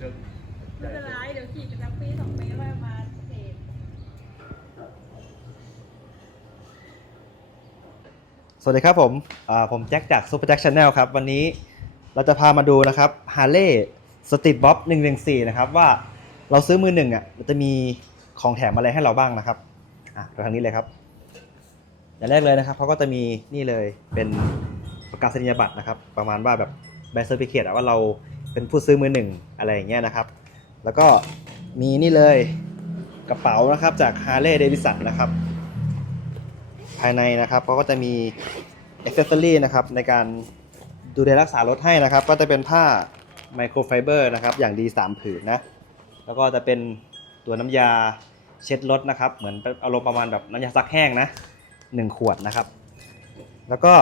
เร็วๆจนไม่เป็นไรเดี๋ยวขี่กันสักปีสองปีแล้วมาเทรดสวัสดีครับผมอ่าผมแจ็คจาก Super Jack Channel ครับ วันนี้เราจะพามาดูนะครับ Harley Street Bob 114นะครับ ว่าเราซื้อมือหนึ่งอะมันจะมีของแถมอะไรให้เราบ้างนะครับอะไปทางนี้เลยครับ อย่างแรกเลยนะครับเขาก็จะมีนี่เลยเป็นประกาศนียบัตรนะครับ ประมาณว่าแบบใบเซอร์ติเคตว่าเรา เป็นผู้ซื้อมือหนึ่งอะไรอย่างเงี้ยนะครับ แล้วก็มีนี่เลยกระเป๋านะครับจาก Harley Davidson นะครับ ภายในนะครับเขาก็จะมีอ c เซสซอรี่นะครับในการดูแลรักษารถให้นะครับ ก็จะเป็นผ้าไมโครไฟเบอร์นะครับ อย่างดี 3 ผืนนะ แล้วก็จะเป็นตัวน้ำยาเช็ดรถนะครับ เหมือนอารมณ์ประมาณแบบน้ำยาซักแห้งนะ 1 ขวดนะครับ แล้วก็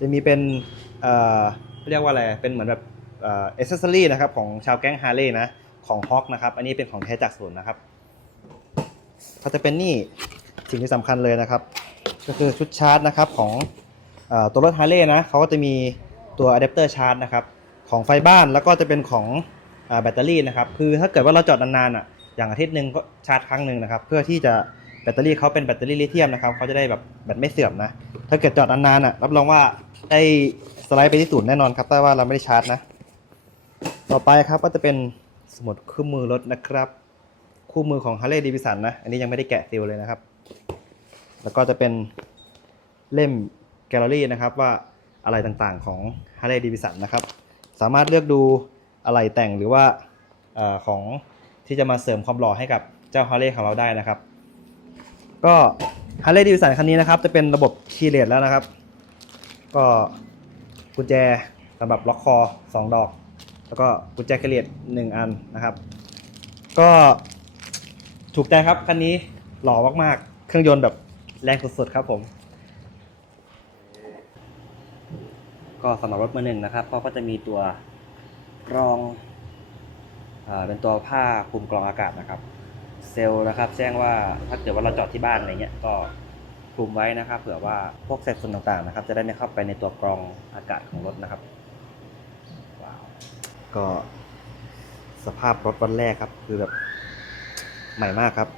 จะมีเป็น เอ่อเรียกว่าอะไร เป็นเหมือนแบบ เอ่อเซสซอรี่นะครับของชาวแก๊งฮาร์เลย์นะของฮอกนะครับอันนี้เป็นของแท้จากศูนย์นะครับเขาจะเป็นนี่สิ่งที่สำคัญเลยนะครับ ก็คือชุดชาร์จนะครับของอตัวรถฮาร์เลย์นะเขาก็จะมีตัวอะแดปเตอร์ชาร์จนะครับของไฟบ้านแล้วก็จะเป็นของอแบตเตอรี่นะครับคือถ้าเกิดว่าเราจอดนานๆอะอย่างอาทิตย์หนึ่งก็ชาร์จครั้งหนึ่งนะครับ เพื่อที่จะแบตเตอรี่เขาเป็นแบตเตอรี่ลิเธียมนะครับเขาจะได้แบบแบตไม่เสื่อมนะถ้าเกิดจอดนานๆอะรับรองว่าได้สไลด์ไปที่ศูนย์แน่นอนครับแต่ว่าเราไม่ได้ชาร์จนะ ต่อไปครับก็จะเป็นสมุดคู่มือรถนะครับ คู่มือของ Harley Davidson นะ อันนี้ยังไม่ได้แกะซีลเลยนะครับ แล้วก็จะเป็นเล่มแกลเลอรี่นะครับว่าอะไรต่างๆของ Harley Davidson นะครับ สามารถเลือกดูอะไรแต่งหรือว่าอของที่จะมาเสริมความหล่อให้กับเจ้า Harley ของเราได้นะครับ ก็ Harley Davidson คันนี้นะครับ จะเป็นระบบคีเลสแล้วนะครับ ก็กุญแจสำหรับล็อกคอ 2 ดอก แล้วก็กุญแจคีย์เลส1อันนะครับ ก็ถูกใจครับคันนี้หล่อมากๆ เครื่องยนต์แบบแรงสุดๆครับผม ก็สำหรับรถมือหนึ่งนะครับเขาก็จะมีตัวรองอ่าเป็นตัวผ้าคลุมกรองอากาศนะครับ เซลล์นะครับ แจ้งว่าถ้าเกิดว่าเราจอดที่บ้านอะไรเงี้ยก็คลุมไว้นะครับ เผื่อว่าพวกเศษส่วนต่างๆนะครับ จะได้ไม่เข้าไปในตัวกรองอากาศของรถนะครับ ก็สภาพรถวันแรกครับ คือแบบใหม่มากครับ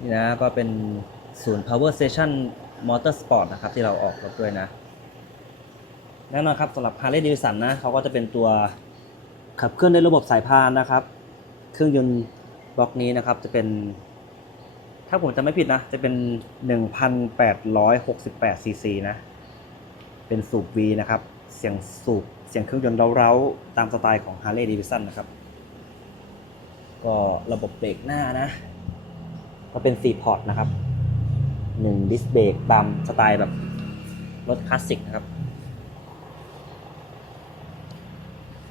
นี่นะก็เป็นศูนย์ power station motorsport นะครับ ที่เราออกรถด้วยนะ แน่นอนครับสำหรับ Harley Davidson นะเขาก็จะเป็นตัวขับเคลื่อนด้วยระบบสายพานนะครับ เครื่องยนต์บล็อกนี้นะครับจะเป็น ถ้าผมจำไม่ผิดนะ จะเป็น 1,868ซีซีนะ เป็นสูบ V นะครับ เสียงสูบ เสียงเครื่องยนต์เร้าๆ ตามสไตล์ของ Harley Davidson นะครับ ก็ระบบเบรกหน้านะ ก็เป็น 4 พอร์ตนะครับ1ดิสเบรกตามสไตล์แบบรถคลาสสิกนะครับ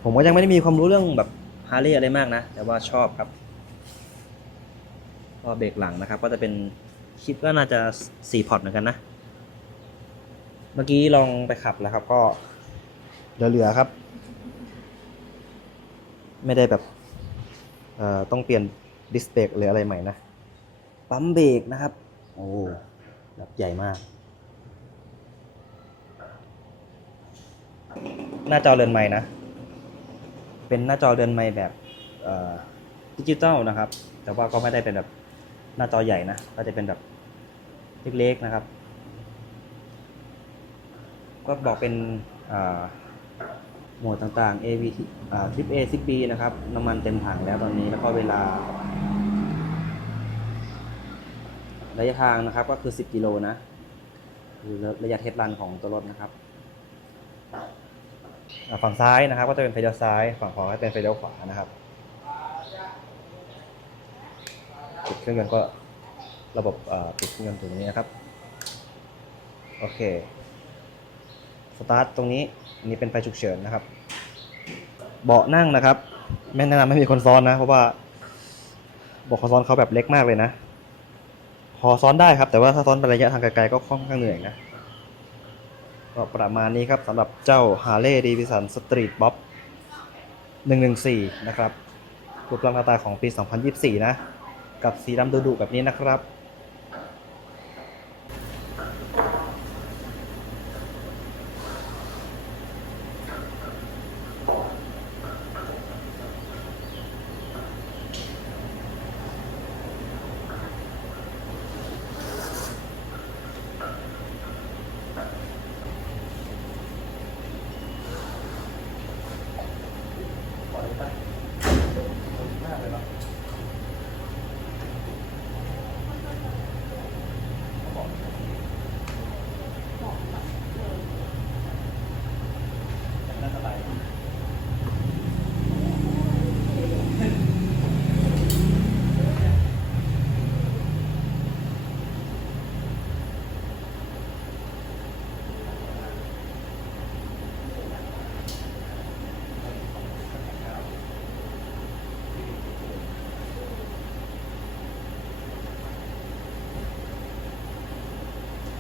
ผมก็ยังไม่ได้มีความรู้เรื่องแบบฮาร์เลย์อะไรมากนะ แต่ว่าชอบครับ ก็เบรกหลังนะครับ ก็จะเป็นคิดว่าน่าจะ 4 พอร์ตเหมือนกันนะ เมื่อกี้ลองไปขับแล้วครับ ก็เหลือๆครับ ไม่ได้แบบเอ่อต้องเปลี่ยนดิสเบรกหรืออะไรใหม่นะ ปั๊มเบรกนะครับ โอ้แบบใหญ่มาก หน้าจอเรือนใหม่นะ เป็นหน้าจอเรือนใหม่แบบดิจิตอลนะครับ แต่ว่าก็ไม่ได้เป็นแบบหน้าจอใหญ่นะ ก็จะเป็นแบบเล็กๆนะครับ ก็บอกเป็นโหมดต่างๆ AV อ่า Trip A 10 B นะครับ น้ำมันเต็มถังแล้วตอนนี้แล้วก็เวลา ระยะทางนะครับก็คือ 10 กิโลนะคือระยะเทสรันของตัวรถนะครับ ฝั่งซ้ายนะครับ ก็จะเป็นไฟเลี้ยวซ้าย ฝั่งขวาก็เป็นไฟเลี้ยวขวานะครับปิดเครื่องยนต์ก็ระบบปิดเครื่องยนต์ตรงนี้นะครับ โอเค สตาร์ทตรงนี้นนี้เป็นไฟฉุกเฉินนะครับ เบาะนั่งนะครับไม่แนะนำไม่มีคนซ้อนนะ เพราะว่าเบาะคนซ้อนเขาแบบเล็กมากเลยนะพอซ้อนได้ครับ แต่ว่าถ้าซ้อนไประยะทางไกลๆก็ค่อนข้างเหนื่อยนะก็ประมาณนี้ครับสำหรับเจ้า Harley Davidson Street Bob 114 นะครับรูปร่างหน้าตาของปี 2024 นะ กับสีดำดุๆแบบนี้นะครับ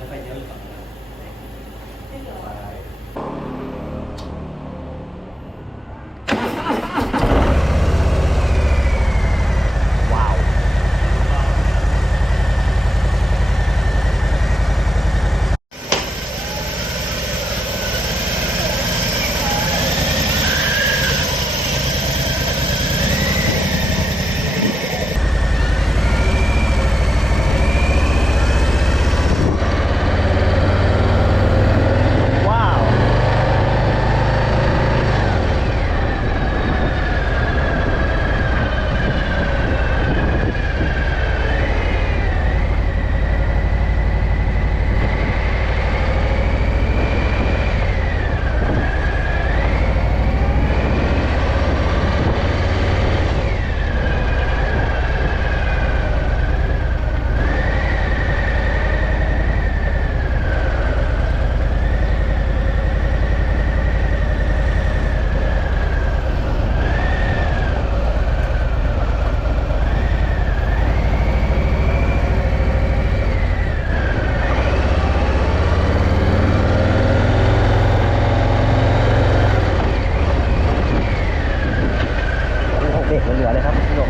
快点吧 เหลือเลยครับพี่หลง